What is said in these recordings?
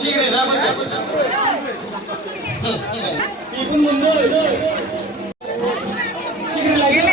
शीघ्र जा बरं इकडून मुंबई शीघ्र लागेल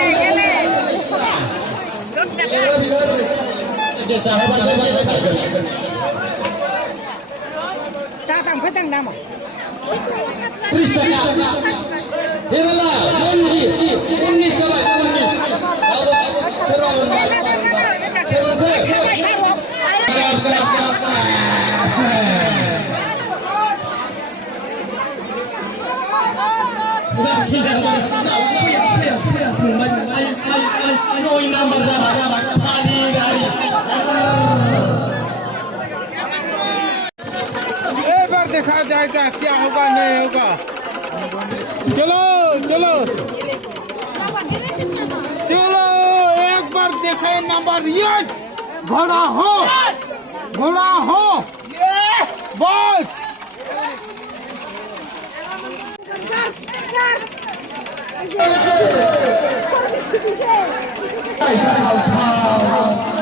एक बार देखा जाएगा क्या होगा नहीं होगा। चलो चलो चलो एक बार देखे नंबर 1 घोड़ा हो बस Hey,